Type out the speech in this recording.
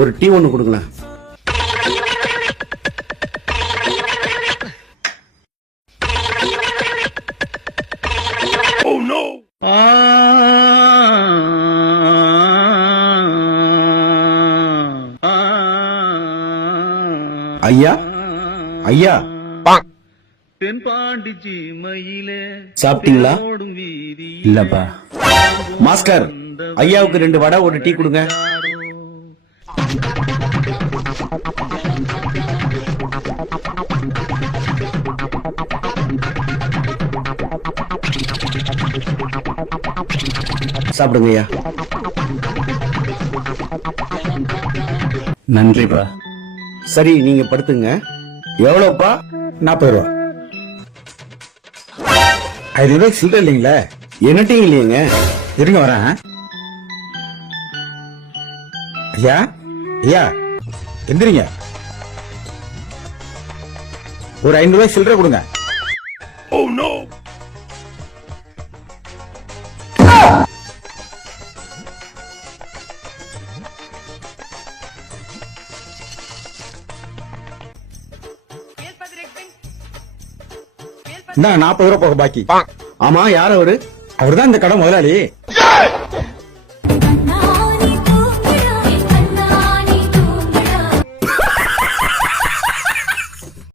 ஒரு டீ ஒண்ணு கொடுங்களேன். ஐயா ஐயா, சாப்பிட்டீங்களா? இல்லப்பா. மாஸ்டர், ஐயாவுக்கு 2 வடை ஒரு டீ கொடுங்க. சாப்பிடுங்க ஐயா. நன்றிப்பா. சரி, நீங்க படுத்துங்க. எவ்வளவுப்பா? 40 ரூபா. 5 ரூபாய்க்கு சில்லறை இல்லைங்களே. என்னட்டையும் இல்லையேங்க. இருங்க வரேன். ஐயா ஐயா, எந்திரிங்க. ஒரு 5 ரூபாய் சில்லறை கொடுங்க. இந்தாங்க 40 ரூபாய் போக பாக்கி. ஆமா, யார் அவரு? அவர்தான் இந்த கடை முதலாளி.